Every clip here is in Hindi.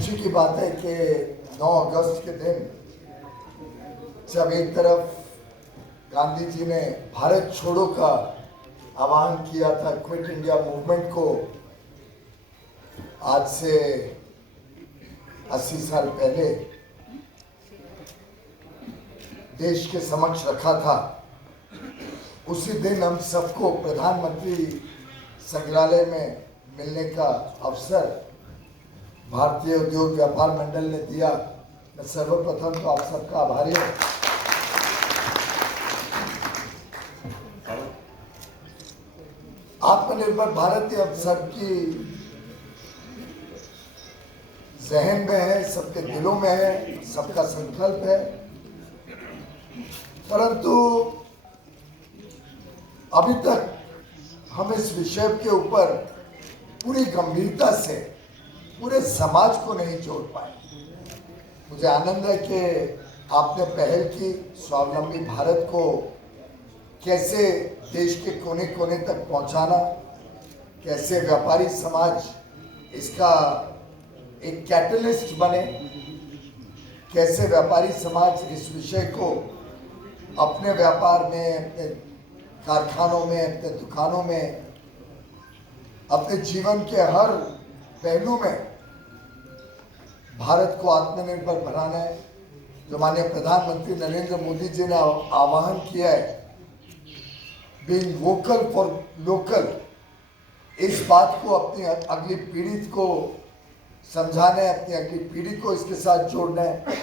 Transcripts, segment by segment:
खुशी की बात है कि 9 अगस्त के दिन जब एक तरफ गांधी जी ने भारत छोड़ो का आह्वान किया था, क्विट इंडिया मूवमेंट को आज से 80 साल पहले देश के समक्ष रखा था, उसी दिन हम सबको प्रधानमंत्री संग्रहालय में मिलने का अवसर भारतीय उद्योग व्यापार मंडल ने दिया। मैं सर्वप्रथम तो आप सबका आभारी हूँ। आत्मनिर्भर भारत अब सबकी जहन में है, सबके दिलों में है, सबका संकल्प है, परंतु अभी तक हम इस विषय के ऊपर पूरी गंभीरता से पूरे समाज को नहीं जोड़ पाए। मुझे आनंद है कि आपने पहल की स्वावलंबी भारत को कैसे देश के कोने कोने तक पहुंचाना, कैसे व्यापारी समाज इसका एक कैटलिस्ट बने, कैसे व्यापारी समाज इस विषय को अपने व्यापार में, अपने कारखानों में, अपने दुकानों में, अपने जीवन के हर पहलू में भारत को आत्मनिर्भर बनाना है। जो माननीय प्रधानमंत्री नरेंद्र मोदी जी ने आह्वान किया है, बीइंग वोकल फॉर लोकल, इस बात को अपनी अगली पीढ़ी को समझाना है, अपनी अगली पीढ़ी को इसके साथ जोड़ना है।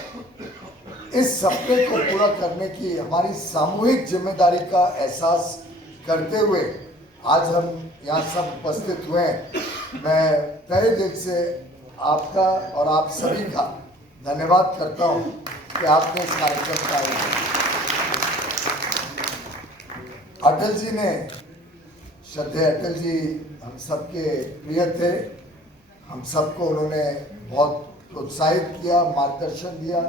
इस सपने को पूरा करने की हमारी सामूहिक जिम्मेदारी का एहसास करते हुए आज हम यहाँ सब उपस्थित हुए हैं। मैं तहे दिल से आपका और आप सभी का धन्यवाद करता हूँ कि आपने इस कार्यक्रम का आयोजन। अटल जी ने, श्रद्धेय अटल जी हम सबके प्रिय थे। हम सबको उन्होंने बहुत प्रोत्साहित किया, मार्गदर्शन दिया।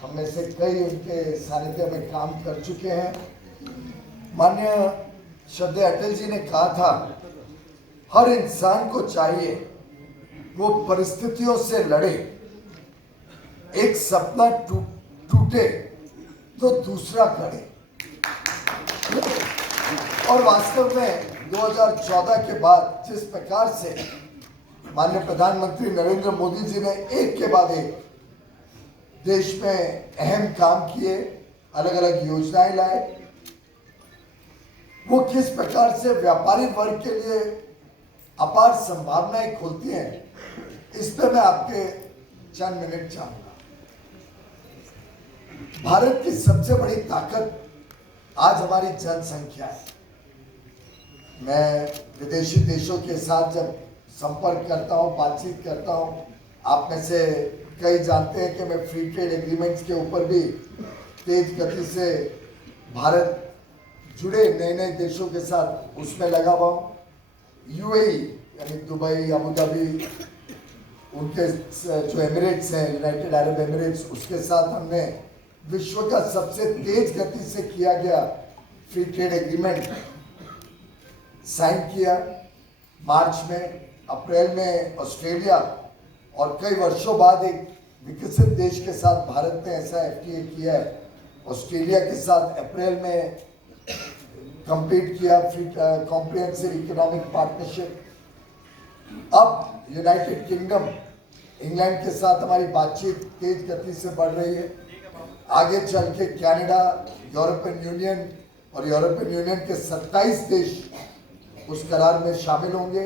हम में से कई उनके सानिध्य में काम कर चुके हैं। माननीय श्रद्धेय अटल जी ने कहा था, हर इंसान को चाहिए वो परिस्थितियों से लड़े, एक सपना टूटे तो दूसरा करे। और वास्तव में 2014 के बाद जिस प्रकार से माननीय प्रधानमंत्री नरेंद्र मोदी जी ने एक के बाद एक देश में अहम काम किए, अलग अलग योजनाएं लाए, वो किस प्रकार से व्यापारी वर्ग के लिए अपार संभावनाएं खोलती हैं, इस पे मैं आपके चंद मिनट चाहूंगा। भारत की सबसे बड़ी ताकत आज हमारी जनसंख्या है। मैं विदेशी देशों के साथ जब संपर्क करता हूं, बातचीत करता हूं, आप में से कई जानते हैं कि मैं फ्री ट्रेड एग्रीमेंट्स के ऊपर भी तेज गति से भारत जुड़े नए नए देशों के साथ उसमें लगा हुआ हूँ। यूएई यानी दुबई, अबू धाबी, उनके जो एमिरेट्स हैं, यूनाइटेड अरब एमिरेट्स, उसके साथ हमने विश्व का सबसे तेज गति से किया गया फ्री ट्रेड एग्रीमेंट साइन किया। मार्च में, अप्रैल में ऑस्ट्रेलिया, और कई वर्षों बाद एक विकसित देश के साथ भारत ने ऐसा एफटीए किया है। ऑस्ट्रेलिया के साथ अप्रैल में कंप्लीट किया फ्री कॉम्प्रिहेंसिव इकोनॉमिक पार्टनरशिप। अब यूनाइटेड किंगडम, इंग्लैंड के साथ हमारी बातचीत तेज गति से बढ़ रही है। आगे चल के कनाडा, यूरोपियन यूनियन और यूरोपियन यूनियन के 27 देश उस करार में शामिल होंगे।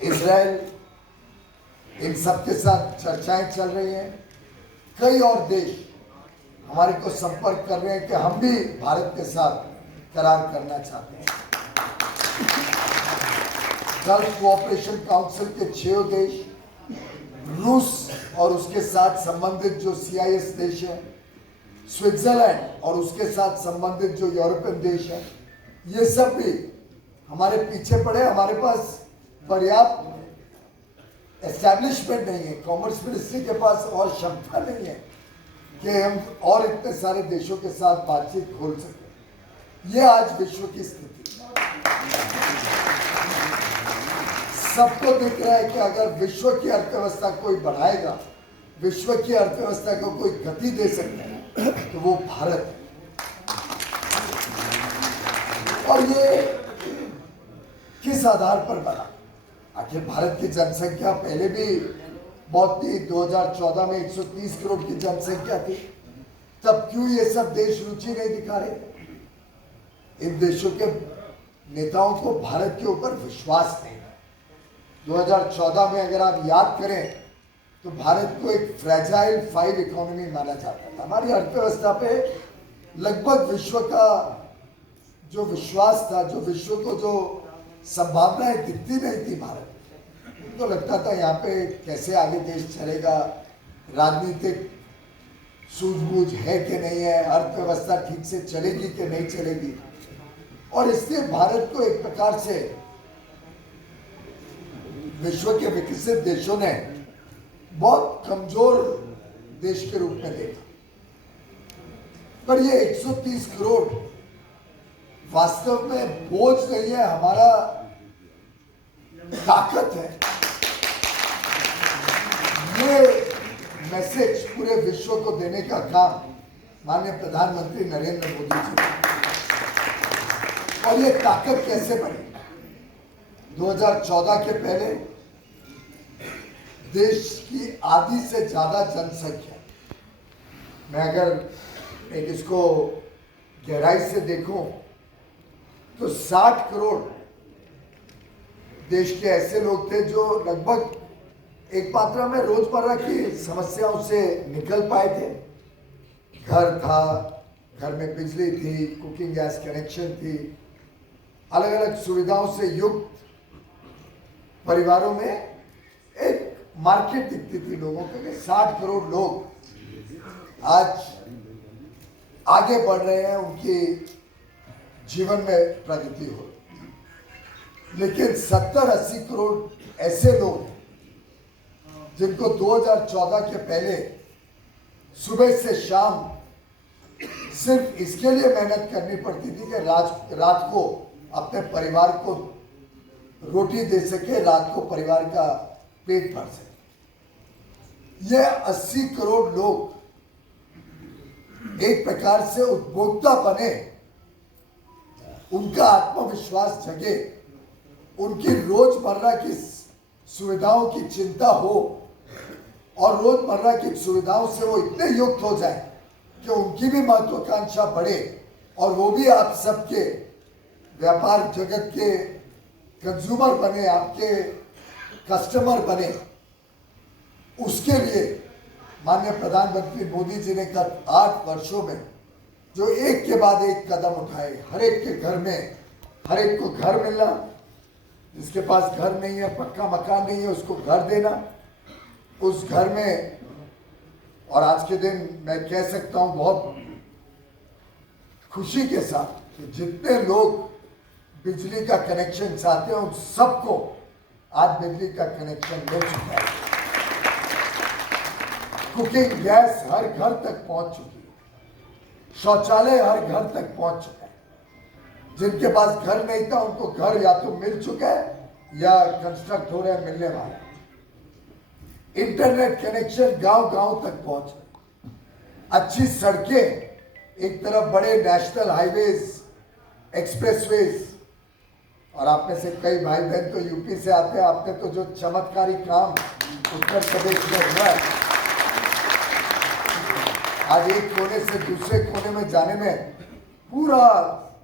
इजराइल, इन सब के साथ चर्चाएं चल रही हैं। कई और देश हमारे को संपर्क कर रहे हैं कि हम भी भारत के साथ करार करना चाहते हैं। गल्फ कोऑपरेशन काउंसिल के 6 देश, रूस और उसके साथ संबंधित जो CIS देश हैं, स्विट्जरलैंड और उसके साथ संबंधित जो यूरोपियन देश हैं, ये सब भी हमारे पीछे पड़े। हमारे पास पर्याप्त एस्टैब्लिशमेंट नहीं है, कॉमर्स मिनिस्ट्री के पास और क्षमता नहीं है कि हम और इतने सारे देशों के साथ बातचीत खोल सकें। ये आज विश्व की स्थिति। सबको दिख रहा है कि अगर विश्व की अर्थव्यवस्था कोई बढ़ाएगा, विश्व की अर्थव्यवस्था को कोई गति दे सकता है तो वो भारत है। और ये किस आधार पर बना? आखिर भारत की जनसंख्या पहले भी बहुत थी। 2014 में 130 करोड़ की जनसंख्या थी। तब क्यों ये सब देश रुचि नहीं दिखा रहे? इन देशों के नेताओं को भारत के ऊपर विश्वास नहीं है। 2014 में अगर आप याद करें तो भारत को एक फ्रेजाइल 5 इकोनॉमी माना जाता था। हमारी अर्थव्यवस्था पे लगभग विश्व का जो विश्वास था, जो विश्व को जो संभावनाएं दिखती नहीं थी भारत, उनको लगता था यहाँ पे कैसे आगे देश चलेगा, राजनीतिक सूझबूझ है कि नहीं है, अर्थव्यवस्था ठीक से चलेगी कि नहीं चलेगी। और इसलिए भारत को एक प्रकार से विश्व के विकसित देशों ने बहुत कमजोर देश के रूप में देखा। पर ये 130 करोड़ वास्तव में बोझ नहीं है, हमारा ताकत है। ये मैसेज पूरे विश्व को देने का काम माननीय प्रधानमंत्री नरेंद्र मोदी जी ने। और ये ताकत कैसे बनी? 2014 के पहले देश की आधी से ज्यादा जनसंख्या, मैं अगर एक इसको गहराई से देखूं तो 60 करोड़ देश के ऐसे लोग थे जो लगभग एक मात्रा में रोजमर्रा की समस्याओं से निकल पाए थे। घर था, घर में बिजली थी, कुकिंग गैस कनेक्शन थी, अलग अलग सुविधाओं से युक्त परिवारों में एक मार्केट दिखती थी लोगों के। 60 करोड़ लोग आज आगे बढ़ रहे हैं, उनकी जीवन में प्रगति हो। लेकिन 70-80 करोड़ ऐसे लोग जिनको 2014 के पहले सुबह से शाम सिर्फ इसके लिए मेहनत करनी पड़ती थी कि रात को अपने परिवार को रोटी दे सके, रात को परिवार का पेट भर सके। ये 80 करोड़ लोग एक प्रकार से उपभोक्ता बने, उनका आत्मविश्वास जगे, उनकी रोजमर्रा की सुविधाओं की चिंता हो और रोजमर्रा की सुविधाओं से वो इतने युक्त हो जाए कि उनकी भी महत्वाकांक्षा बढ़े और वो भी आप सबके व्यापार जगत के कंज्यूमर बने, आपके कस्टमर बने। उसके लिए माननीय प्रधानमंत्री मोदी जी ने गत 8 वर्षों में जो एक के बाद एक कदम उठाए, हर एक के घर में हर एक को घर मिलना, जिसके पास घर नहीं है, पक्का मकान नहीं है, उसको घर देना, उस घर में। और आज के दिन मैं कह सकता हूं बहुत खुशी के साथ कि जितने लोग बिजली का कनेक्शन चाहते हैं उन सबको आज बिजली का कनेक्शन मिल चुका है। कुकिंग गैस हर घर तक पहुंच चुकी है, शौचालय हर घर तक पहुंच चुका है। जिनके पास घर नहीं था उनको घर या तो मिल चुका है या कंस्ट्रक्ट हो रहा है, मिलने वाला है। इंटरनेट कनेक्शन गांव-गांव तक पहुंच गए। अच्छी सड़कें, एक तरफ बड़े नेशनल हाईवेज, एक्सप्रेसवेज। और आप में से कई भाई बहन तो यूपी से आते हैं, आपने तो जो चमत्कारी काम उत्तर प्रदेश में हुआ है, आज एक कोने से दूसरे कोने में जाने में पूरा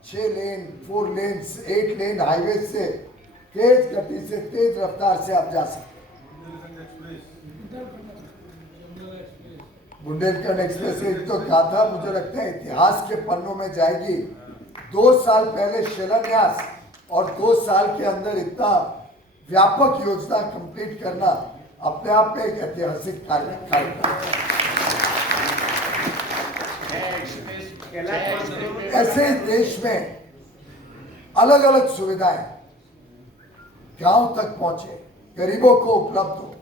6 लेन, 4 लेन, 8 लेन हाईवे से तेज गति से, तेज रफ्तार से आप जा सकते हैं। बुंदेलखंड एक्सप्रेस एक तो गाथा मुझे लगता है इतिहास के पन्नों में जाएगी। 2 साल पहले शिलान्यास और 2 साल के अंदर इतना व्यापक योजना कंप्लीट करना अपने आप में एक ऐतिहासिक कार्यक्रम। ऐसे देश में अलग अलग सुविधाएं गांव तक पहुंचे, गरीबों को उपलब्ध हो,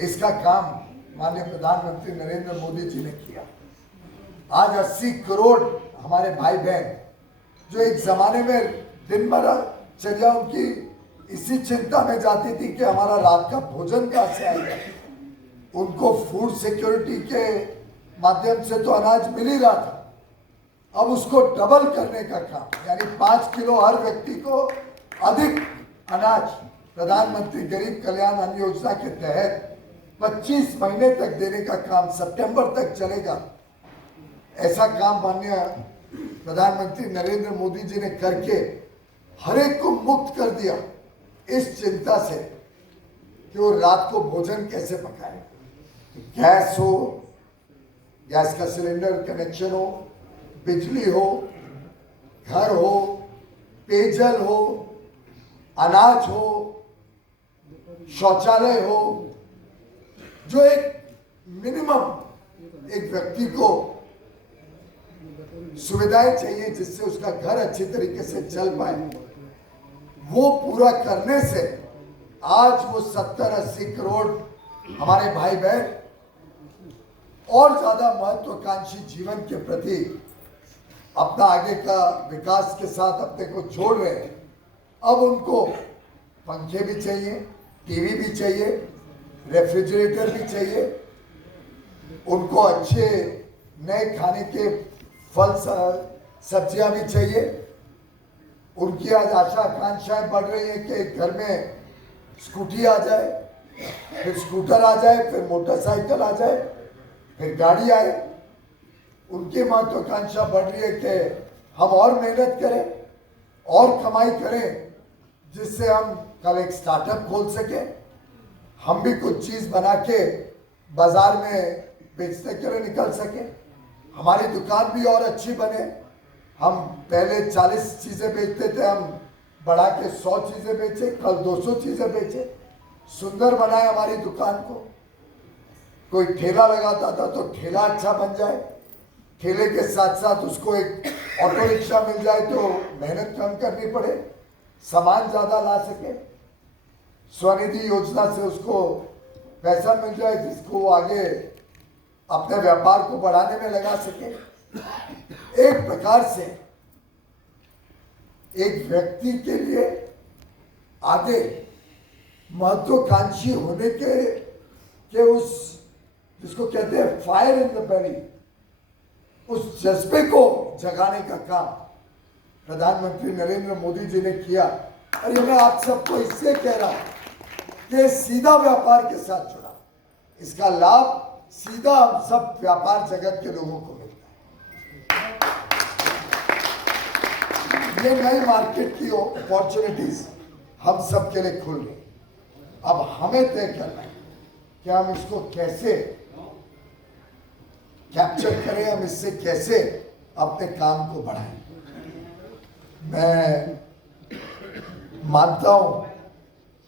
इसका काम माननीय प्रधानमंत्री नरेंद्र मोदी जी ने किया। आज 80 करोड़ हमारे भाई बहन जो एक जमाने में दिन भर चर्या उनकी इसी चिंता में जाती थी कि हमारा रात का भोजन कहाँ से आएगा। उनको फूड सिक्योरिटी के माध्यम से तो अनाज मिल ही रहा था, अब उसको डबल करने का काम, यानी 5 किलो हर व्यक्ति को अधिक अनाज प्रधानमंत्री गरीब कल्याण अन्न योजना के तहत 25 महीने तक देने का काम सितंबर तक चलेगा। ऐसा काम माननीय प्रधानमंत्री नरेंद्र मोदी जी ने करके हर एक को मुक्त कर दिया इस चिंता से कि वो रात को भोजन कैसे पकाए। तो गैस हो, गैस का सिलेंडर कनेक्शन हो, बिजली हो, घर हो, पेयजल हो, अनाज हो, शौचालय हो, जो एक मिनिमम एक व्यक्ति को सुविधाएं चाहिए जिससे उसका घर अच्छी तरीके से चल पाए, वो पूरा करने से आज वो 70-80 करोड़ हमारे भाई बहन और ज्यादा महत्वाकांक्षी जीवन के प्रति अपना आगे का विकास के साथ अपने को जोड़ रहे हैं। अब उनको पंखे भी चाहिए, टीवी भी चाहिए, रेफ्रिजरेटर भी चाहिए, उनको अच्छे नए खाने के फल सब्जियां भी चाहिए। उनकी आज आशा आकांक्षाएं बढ़ रही है कि घर में स्कूटी आ जाए, फिर स्कूटर आ जाए, फिर मोटरसाइकिल आ जाए, फिर गाड़ी आए। उनकी महत्वाकांक्षा बढ़ रही है कि हम और मेहनत करें और कमाई करें, जिससे हम कल एक स्टार्टअप खोल सके, हम भी कुछ चीज बना के बाजार में बेचने के लिए निकल सके, हमारी दुकान भी और अच्छी बने। हम पहले 40 चीजें बेचते थे, हम बढ़ा के 100 चीजें बेचे, कल 200 चीजें बेचे, सुंदर बनाए हमारी दुकान को। कोई ठेला लगाता था तो ठेला अच्छा बन जाए, ठेले के साथ साथ उसको एक ऑटो रिक्शा मिल जाए तो मेहनत कम करनी पड़े, सामान ज्यादा ला सके, स्वनिधि योजना से उसको पैसा मिल जाए जिसको वो आगे अपने व्यापार को बढ़ाने में लगा सके। एक प्रकार से एक व्यक्ति के लिए आगे महत्वाकांक्षी होने के उस जिसको कहते हैं फायर इन द बेली, उस जज्बे को जगाने का काम प्रधानमंत्री नरेंद्र मोदी जी ने किया। और ये मैं आप सबको इससे कह रहा हूं कि सीधा व्यापार के साथ जुड़ा, इसका लाभ सीधा हम सब व्यापार जगत के लोगों को मिलता है। ये नई मार्केट की अपॉर्चुनिटीज हम सब के लिए खुल रही। अब हमें तय करना है कि हम इसको कैसे कैप्चर करें, हम इससे कैसे अपने काम को बढ़ाएं। मैं मानता हूं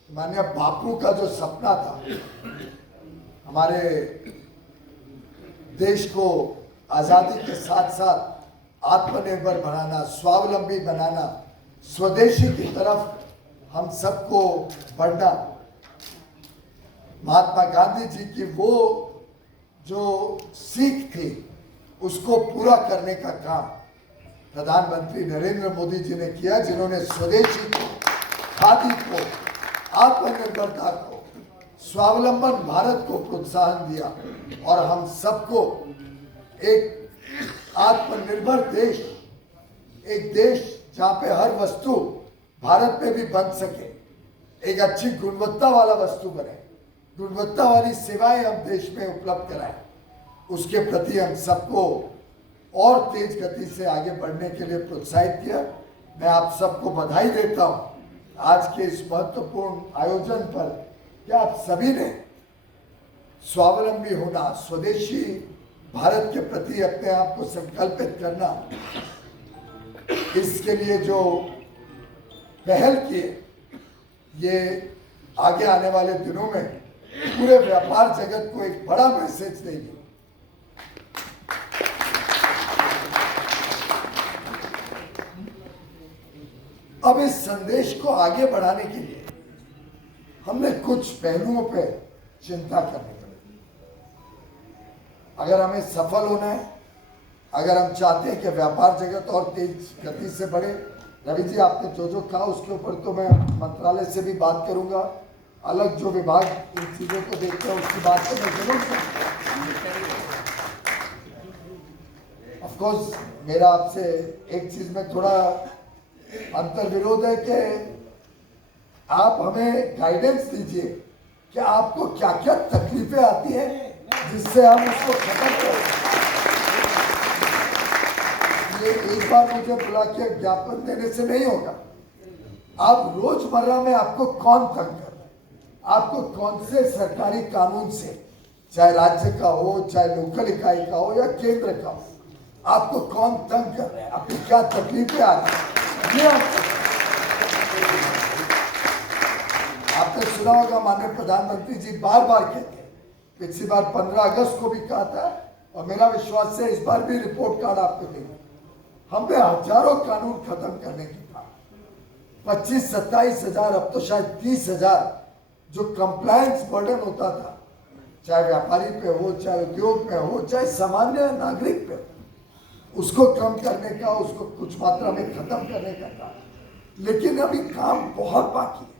माननीय बापू का जो सपना था हमारे देश को आजादी के साथ साथ आत्मनिर्भर बनाना, स्वावलंबी बनाना, स्वदेशी की तरफ हम सबको बढ़ना, महात्मा गांधी जी की वो जो सीख थी उसको पूरा करने का काम प्रधानमंत्री नरेंद्र मोदी जी ने किया, जिन्होंने स्वदेशी को, खादी को, आत्मनिर्भरता को, स्वावलंबन भारत को प्रोत्साहन दिया और हम सबको एक आत्मनिर्भर देश, एक देश जहाँ पे हर वस्तु भारत में भी बन सके, एक अच्छी गुणवत्ता वाला वस्तु बने, गुणवत्ता वाली सेवाएं हम देश में उपलब्ध कराएं, उसके प्रति हम सबको और तेज गति से आगे बढ़ने के लिए प्रोत्साहित किया। मैं आप सबको बधाई देता हूं आज के इस महत्वपूर्ण आयोजन पर कि आप सभी ने स्वावलंबी होना, स्वदेशी भारत के प्रति अपने आप को संकल्पित करना, इसके लिए जो पहल किए, ये आगे आने वाले दिनों में पूरे व्यापार जगत को एक बड़ा मैसेज देगी। अब इस संदेश को आगे बढ़ाने के लिए हमने कुछ पहलुओं पर चिंता करनी पड़ेगी। अगर हमें सफल होना है, अगर हम चाहते हैं कि व्यापार जगत और तेज गति से बढ़े, रवि जी, आपने जो कहा उसके ऊपर तो मैं मंत्रालय से भी बात करूंगा, अलग जो विभाग इन चीज़ों को देखते हैं उसकी बात तो मैं जरूर करूंगा। ऑफ कोर्स मेरा आपसे एक चीज़ में थोड़ा अंतर विरोध है कि आप हमें गाइडेंस दीजिए कि आपको क्या क्या तकलीफें आती हैं जिससे हम उसको खत्म करें। ये एक बार मुझे बुला के ज्ञापन देने से नहीं होगा। आप रोजमर्रा में आपको कौन तंग कर रहा है, आपको कौन से सरकारी कानून से, चाहे राज्य का हो, चाहे लोकल इकाई का हो या केंद्र का हो, आपको कौन तंग कर रहा है, आपकी क्या तकलीफें आ रही है, ये आपने सुना होगा। माननीय प्रधानमंत्री जी बार बार कहते हैं, पिछली बार 15 अगस्त को भी कहा था और मेरा विश्वास है इस बार भी रिपोर्ट कार्ड आपको देंगे। हमने हजारों कानून खत्म करने की था, 25-27 हजार, अब तो शायद 30,000 जो कंप्लायंस बर्डन होता था, चाहे व्यापारी पे हो, चाहे उद्योग में हो, चाहे सामान्य नागरिक पे हो, उसको कम करने का, उसको कुछ मात्रा में खत्म करने का था। लेकिन अभी काम बहुत बाकी है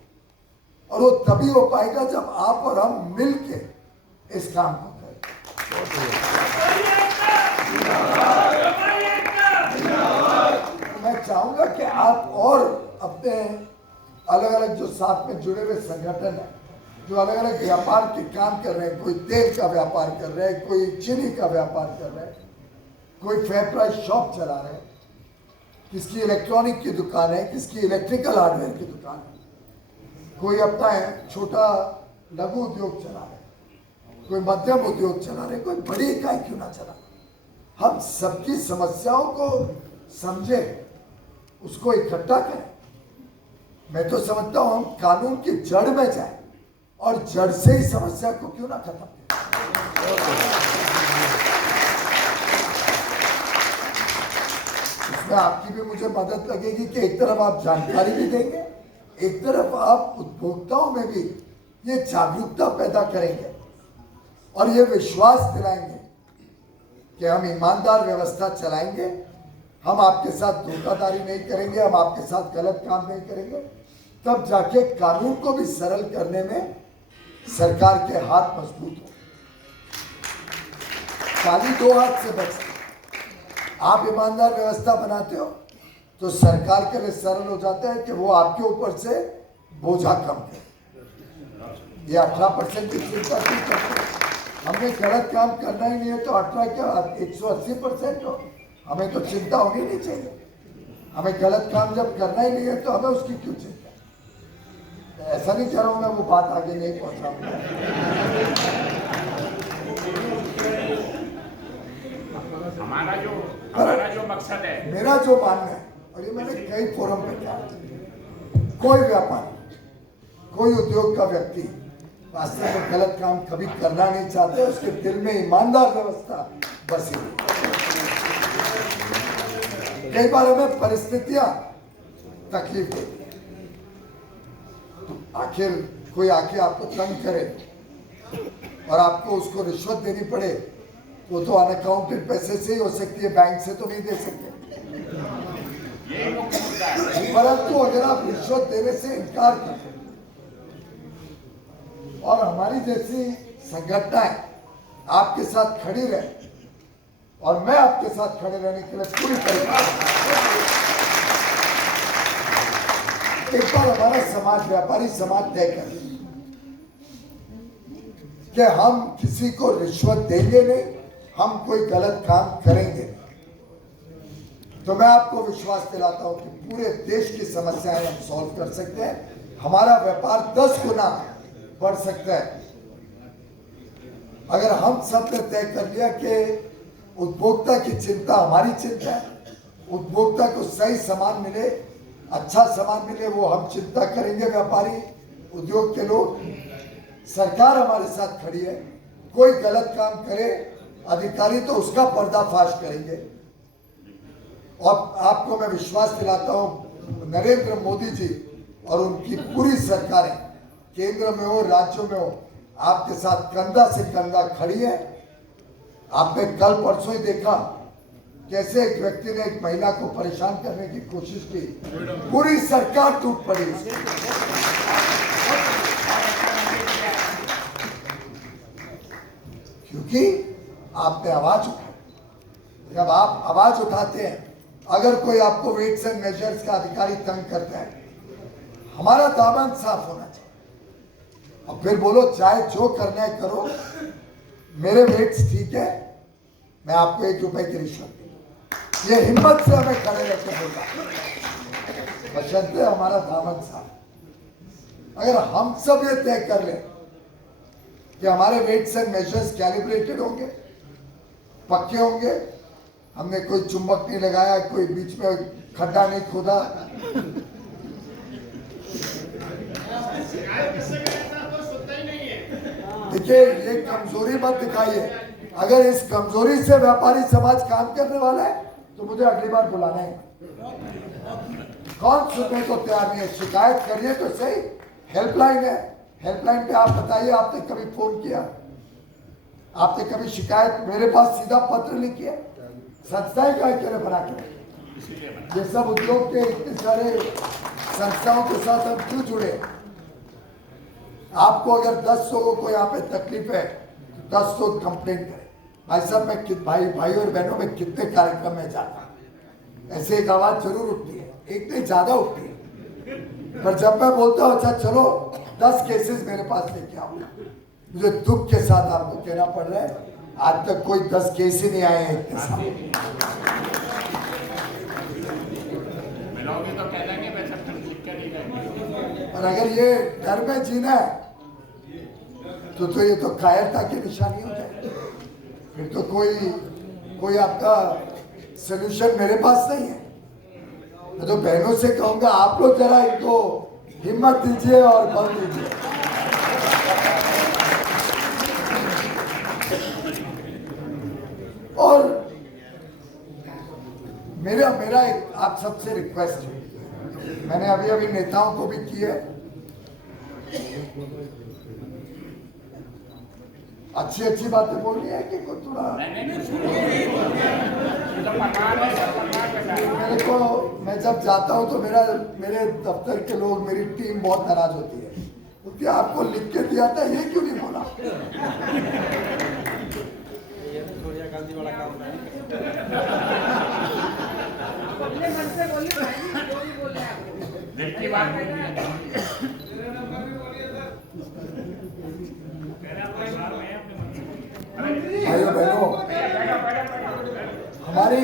और वो तभी हो पाएगा जब आप और हम मिल के इस काम को करें। मैं चाहूंगा कि आप और अपने अलग अलग जो साथ में जुड़े हुए संगठन है, जो अलग अलग व्यापार के काम कर रहे हैं, कोई तेल का व्यापार कर रहे हैं, कोई चीनी का व्यापार कर रहे हैं, कोई फेयर प्राइस शॉप चला रहे हैं, किसकी इलेक्ट्रॉनिक की दुकान है, किसकी इलेक्ट्रिकल हार्डवेयर की दुकान है, कोई अपना छोटा लघु उद्योग चला रहे, कोई मध्यम उद्योग चला रहे, कोई बड़ी इकाई क्यों ना चला, हम सबकी समस्याओं को समझे, उसको इकट्ठा करें। मैं तो समझता हूं हम कानून की जड़ में जाए और जड़ से ही समस्या को क्यों ना खत्म करें। इसमें आपकी भी मुझे मदद लगेगी कि एक तरफ आप जानकारी भी देंगे, एक तरफ आप उपभोक्ताओं में भी ये जागरूकता पैदा करेंगे और ये विश्वास दिलाएंगे कि हम ईमानदार व्यवस्था चलाएंगे, हम आपके साथ धोखाधड़ी नहीं करेंगे, हम आपके साथ गलत काम नहीं करेंगे। तब जाके कानून को भी सरल करने में सरकार के हाथ मजबूत हो। खाली 2 हाथ से बचते, आप ईमानदार व्यवस्था बनाते हो तो सरकार के लिए सरल हो जाता है कि वो आपके ऊपर से बोझा कम करे। ये 18% की चिंता क्यों करते हैं? हमें गलत काम करना ही नहीं है तो 18 क्या 180% हो, हमें तो चिंता होनी नहीं चाहिए। हमें गलत काम जब करना ही नहीं है तो हमें उसकी क्यों चिंता? ऐसा नहीं कह रहा हूं मैं, वो बात आगे नहीं पहुंचा। हमारा जो मकसद है, मेरा जो मानना है, और ये मैंने कई फोरम पे कहा, कोई व्यापारी, कोई उद्योग का व्यक्ति वास्तव में गलत काम कभी करना नहीं चाहते, उसके दिल में ईमानदार व्यवस्था बसी। कई बार हमें परिस्थितियां तकलीफ देती है, आखिर कोई आके आपको तंग करे और आपको उसको रिश्वत देनी पड़े, वो तो अनअकाउंटेड पैसे से ही हो सकती है, बैंक से तो नहीं दे सकते। परंतु अगर आप रिश्वत देने से इनकार करते और हमारी जैसी संगठनाएं आपके साथ खड़ी रहे और मैं आपके साथ खड़े रहने के लिए पूरी तरीके, एक बार हमारा समाज, व्यापारी समाज तय कर कि हम किसी को रिश्वत देंगे नहीं, हम कोई गलत काम करेंगे, तो मैं आपको विश्वास दिलाता हूं कि पूरे देश की समस्याएं हम सॉल्व कर सकते हैं। हमारा व्यापार 10 गुना बढ़ सकता है अगर हम सब ने तय कर लिया कि उपभोक्ता की चिंता हमारी चिंता है, उपभोक्ता को सही सामान मिले, अच्छा सामान मिले, वो हम चिंता करेंगे। व्यापारी, उद्योग के लोग, सरकार हमारे साथ खड़ी है। कोई गलत काम करे अधिकारी तो उसका पर्दाफाश करेंगे। और आपको मैं विश्वास दिलाता हूं, नरेंद्र मोदी जी और उनकी पूरी सरकारें केंद्र में हो, राज्यों में हो, आपके साथ कंधा से कंधा खड़ी है। आपने कल परसों ही देखा कैसे एक व्यक्ति ने एक महिला को परेशान करने की कोशिश की, पूरी सरकार टूट पड़ी इसके। क्योंकि आपने आवाज उठाई। जब आप आवाज उठाते हैं, अगर कोई आपको वेट्स एंड मेजर्स का अधिकारी तंग करता है, हमारा दामन साफ होना चाहिए। और फिर बोलो चाहे जो करना है करो, मेरे वेट्स ठीक है, मैं आपको 1 रुपए की रिश्वत दूंगा। ये हिम्मत से हमें खड़े रहकर बोला, बशर्ते हमारा दामन साफ। अगर हम सब ये तय कर लें कि हमारे वेट्स एंड मेजर्स कैलिब्रेटेड होंगे, पक्के होंगे, हमने कोई चुंबक नहीं लगाया, कोई बीच में खड्डा नहीं खोदा, देखिए ये कमजोरी मत दिखाइए। अगर इस कमजोरी से व्यापारी समाज काम करने वाला है तो मुझे अगली बार बुलाना है। कौन सुनने को तैयार नहीं है? शिकायत करिए तो सही, हेल्पलाइन है, हेल्पलाइन पे आप बताइए आपने कभी फोन किया, आपने कभी शिकायत मेरे पास सीधा पत्र लिखी है? संस्थाएं क्या करे बना के? ये सब उद्योग के इतने सारे संस्थाओं के साथ हम क्यों जुड़े? आपको अगर 10 लोगों को यहाँ पे तकलीफ है, 10 लोग कंप्लेन करें। भाई साहब मैं भाई और बहनों में कितने कार्यक्रम में जाता हूँ, ऐसे एक आवाज जरूर उठती है, एक नहीं ज्यादा उठती है, पर जब मैं बोलता हूँ अच्छा चलो 10 केसेस मेरे पास लेके आओ, मुझे दुख के साथ आपको कहना पड़ रहा है आज तक कोई 10 केस ही नहीं आए हैं इतने साल। मिलोगे तो कह देंगे मैं सब लिख कर नहीं जाएंगे। और अगर ये डर में जीना है तो ये तो कायरता की निशानी हो जाएगी। फिर तो कोई आपका सोल्यूशन मेरे पास नहीं है। मैं तो बहनों से कहूंगा आप लोग जरा इनको हिम्मत दीजिए और बल दीजिए। और मेरा एक आप सबसे रिक्वेस्ट है, मैंने अभी नेताओं को भी की है, अच्छी बातें बोलनी है कि कोई थोड़ा मेरे को, मैं जब जाता हूं तो मेरे दफ्तर के लोग, मेरी टीम बहुत नाराज होती है क्योंकि आपको लिख के दिया था, ये क्यों नहीं बोला? दिल की बात भाइयों बहनों, हमारी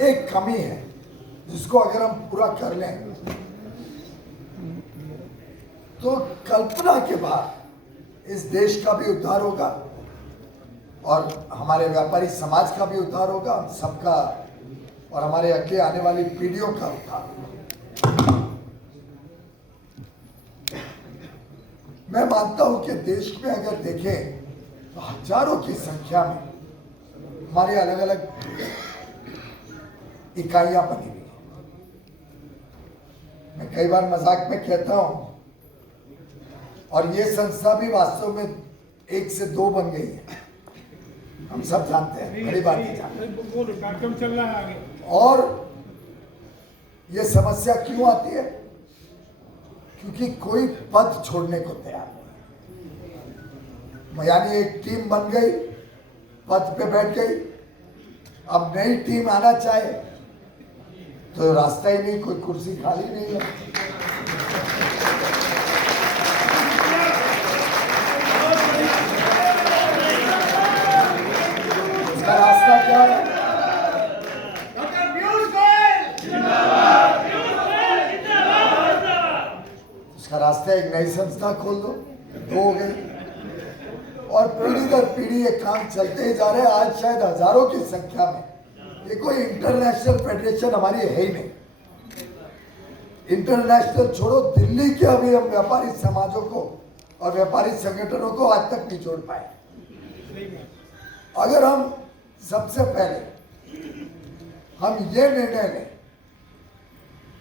एक कमी है जिसको अगर हम पूरा कर लें तो कल्पना के बाद इस देश का भी उद्धार होगा और हमारे व्यापारी समाज का भी उद्धार होगा, हम सबका और हमारे अगले आने वाली पीढ़ियों का उद्धार होगा। मैं मानता हूं कि देश में अगर देखें तो हजारों की संख्या में हमारी अलग अलग इकाइयां बनी हुई हैं। मैं कई बार मजाक में कहता हूं, और ये संस्था भी वास्तव में 1 से 2 बन गई है, हम सब जानते हैं, बड़ी बात है कार्यक्रम चल रहा है आगे। और ये समस्या क्यों आती है? क्योंकि कोई पद छोड़ने को तैयार नहीं। यानी एक टीम बन गई, पद पे बैठ गई, अब नई टीम आना चाहे तो रास्ता ही नहीं, कोई कुर्सी खाली नहीं है। इसका रास्ता क्या है? इसका रास्ता एक नई संस्था खोल दो, 2 हो गई, और पीढ़ी दर पीढ़ी ये काम चलते ही जा रहे हैं। आज शायद हजारों की संख्या में, ये कोई इंटरनेशनल फेडरेशन हमारी है ही नहीं। इंटरनेशनल छोड़ो, दिल्ली के अभी हम व्यापारी समाजों को और व्यापारी संगठनों को आज तक नहीं जोड़ पाए। अगर हम सबसे पहले हम ये निर्णय लें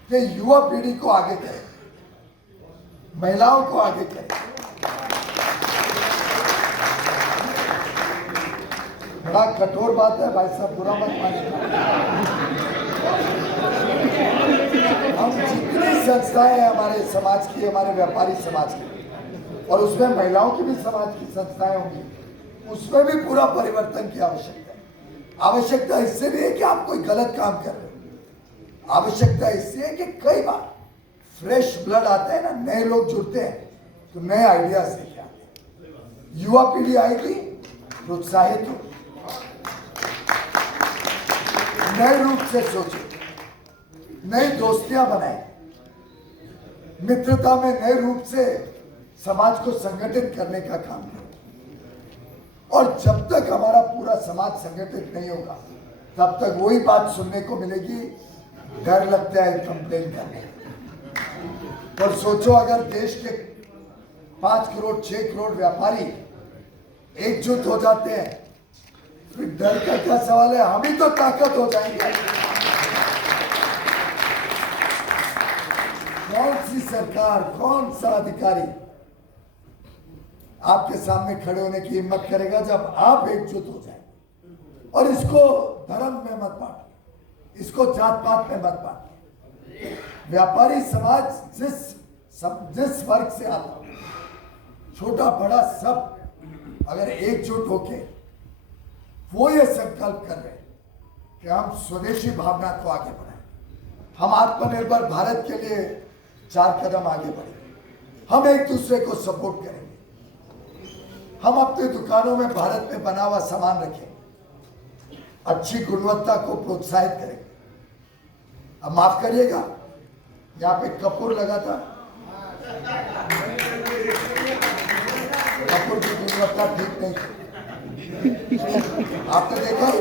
कि युवा पीढ़ी को आगे करें, महिलाओं को आगे करें, बड़ा बड़ा कठोर बात है भाई साहब, बुरा मत मानिएगा। हम जितनी संस्थाएं हैं हमारे समाज की, हमारे व्यापारी समाज की, और उसमें महिलाओं की भी समाज की संस्थाएं होंगी, उसमें भी पूरा परिवर्तन की आवश्यकता है। आवश्यकता इससे नहीं है कि आप कोई गलत काम कर रहे हो, आवश्यकता इससे है कि कई बार फ्रेश ब्लड आता है ना, नए लोग जुड़ते हैं तो नए आइडिया से क्या युवा पीढ़ी आएगी, प्रोत्साहित हो, नए रूप से सोचो, नई दोस्तियां बनाए, मित्रता में नए रूप से समाज को संगठित करने का काम करो। और जब तक हमारा पूरा समाज संगठित नहीं होगा तब तक वही बात सुनने को मिलेगी, डर लगता है कंप्लेन करने। और सोचो अगर देश के 5 करोड़ 6 करोड़ व्यापारी एकजुट हो जाते हैं, फिर डर का क्या सवाल है, हम ही तो ताकत हो जाएंगे। कौन सी सरकार, कौन सा अधिकारी आपके सामने खड़े होने की हिम्मत करेगा जब आप एकजुट हो जाएंगे। और इसको धर्म में मत बांटिए, इसको जात पात में मत बांटिए। व्यापारी समाज जिस वर्ग से आता हो, छोटा बड़ा सब अगर एकजुट होके वो ये संकल्प कर रहे हैं कि हम स्वदेशी भावना को आगे बढ़ाएं, हम आत्मनिर्भर भारत के लिए 4 कदम आगे बढ़ेंगे, हम एक दूसरे को सपोर्ट करेंगे, हम अपनी दुकानों में भारत में बना हुआ सामान रखें, अच्छी गुणवत्ता को प्रोत्साहित करेंगे। अब माफ करिएगा, यहाँ पे कपूर लगा था, कपूर की गुणवत्ता ठीक नहीं थी, आपने देखा ही